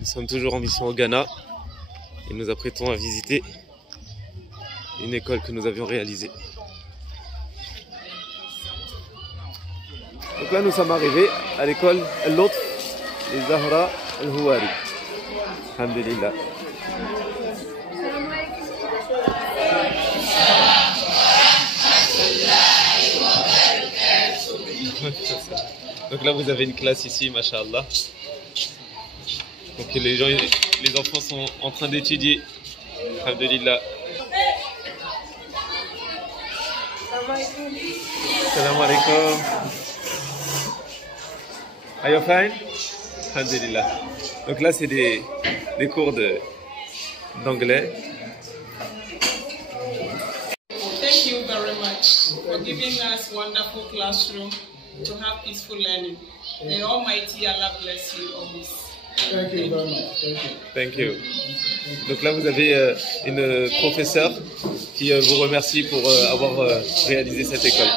Nous sommes toujours en mission au Ghana et nous apprêtons à visiter une école que nous avions réalisée. Donc là nous sommes arrivés à l'école Al-Lutf et Zahra Al-Houari. Alhamdulillah. Donc là vous avez une classe ici, mashallah. Donc les enfants sont en train d'étudier. Alhamdulillah. Salam alaikum. Are you fine? Alhamdulillah. Donc là c'est des cours d'anglais. Thank you very much for giving us wonderful classroom to have peaceful learning. May Almighty Allah bless you always. Thank you very much. Thank you. Donc là vous avez une professeure qui vous remercie pour avoir réalisé cette école.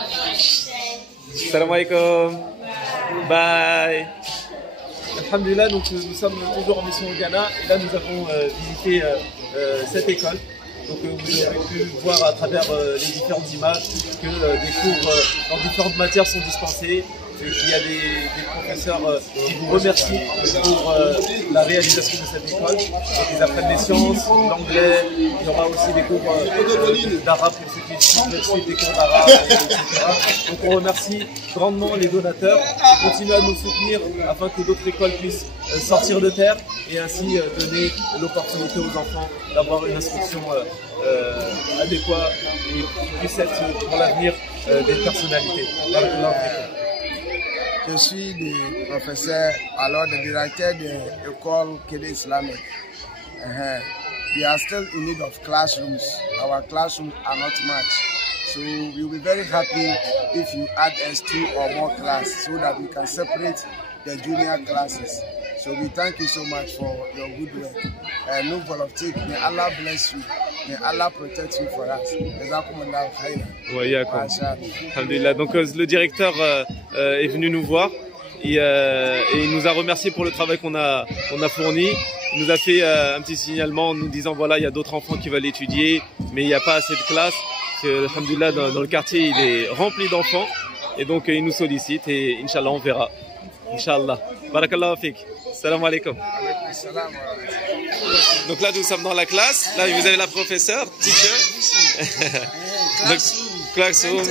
Salam alaikum. Bye. Alhamdulillah, donc nous sommes toujours en mission au Ghana et là nous avons visité cette école. Donc vous avez pu voir à travers les différentes images que des cours dans différentes matières sont dispensés. Il y a des professeurs qui vous remercient pour la réalisation de cette école. Donc, ils apprennent les sciences, l'anglais, il y aura aussi des cours d'arabe pour ceux qui suivent des cours d'arabe, etc. Donc on remercie grandement les donateurs qui continuent à nous soutenir afin que d'autres écoles puissent sortir de terre et ainsi donner l'opportunité aux enfants d'avoir une instruction adéquate et qui puisse être pour l'avenir des personnalités. Je suis le professeur, alors le directeur de l'école Kédé Islamique. We are still in need of classrooms. Our classrooms are not much. So we'll be very happy if you add us 2 or more classes so that we can separate the junior classes. So we thank you so much for your good work. No politic, may Allah bless you. May Allah protect you for us. Alhamdulillah. Donc le directeur est venu nous voir et il nous a remercié pour le travail qu'on a fourni. Il nous a fait un petit signalement en nous disant voilà, il y a d'autres enfants qui veulent étudier, mais il n'y a pas assez de classes. Alhamdulillah, dans le quartier, il est rempli d'enfants et donc il nous sollicite et Inch'Allah, on verra. Inch'Allah. Barakallahu fik. Salam alaikum. Donc là, nous sommes dans la classe. Là, vous avez la professeure, teacher. Donc, classroom.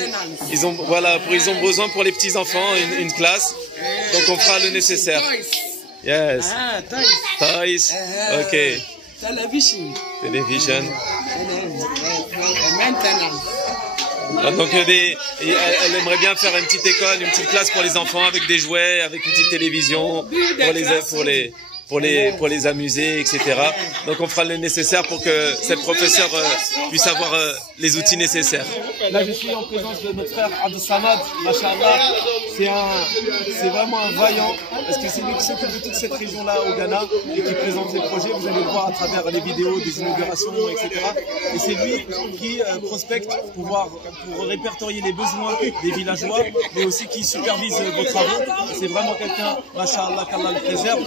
Ils ont besoin pour les petits enfants une classe. Donc on fera le nécessaire. Yes. Toys. Ok. Television. Donc elle aimerait bien faire une petite école, une petite classe pour les enfants avec des jouets, avec une petite télévision pour les amuser, etc. Donc on fera le nécessaire pour que cette professeure puisse avoir les outils nécessaires. Là je suis en présence de notre frère Abdel Samad, Masha'Allah. C'est vraiment un vaillant, parce que c'est lui qui s'occupe de toute cette région-là au Ghana et qui présente les projets. Vous allez le voir à travers les vidéos des inaugurations, etc. Et c'est lui qui prospecte pour répertorier les besoins des villageois, mais aussi qui supervise vos travaux. C'est vraiment quelqu'un, Masha'Allah, qu'Allah le préserve.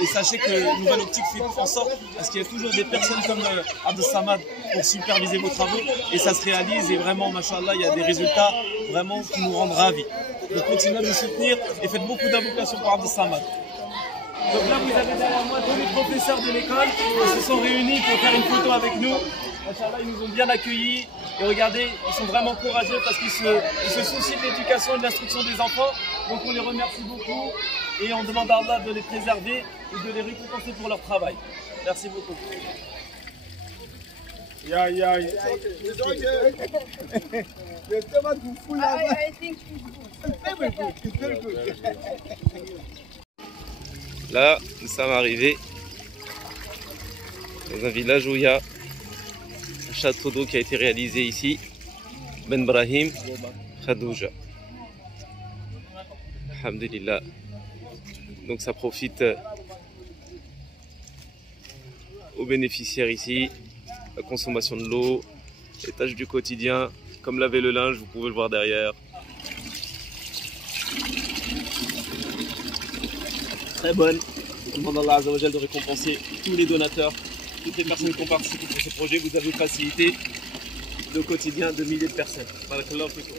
Et sachez que Nouvelle Optique fait en sorte parce qu'il y a toujours des personnes comme Abdel Samad pour superviser vos travaux et ça se réalise et vraiment, Masha'Allah, il y a des résultats vraiment qui nous rendent ravis. Donc continuez à nous soutenir et faites beaucoup d'invocations pour Abdel Samad. Donc là, vous avez derrière moi tous les professeurs de l'école qui se sont réunis pour faire une photo avec nous. Masha'Allah, ils nous ont bien accueillis et regardez, ils sont vraiment courageux parce qu'ils se soucient de l'éducation et de l'instruction des enfants. Donc on les remercie beaucoup et on demande à Allah de les préserver et de les récompenser pour leur travail. Merci beaucoup. Yeah. I think it's good. Very good. Là, nous sommes arrivés dans un village où il y a un château d'eau qui a été réalisé ici, Ben Brahim Khadouja. Alhamdulillah. Donc ça profite aux bénéficiaires ici, la consommation de l'eau, les tâches du quotidien, comme laver le linge, vous pouvez le voir derrière. Très bonne. Je demande à Allah Azza wa Jal de récompenser tous les donateurs, toutes les personnes qui ont participé pour ce projet. Vous avez facilité le quotidien de milliers de personnes. Barakallahu fikum.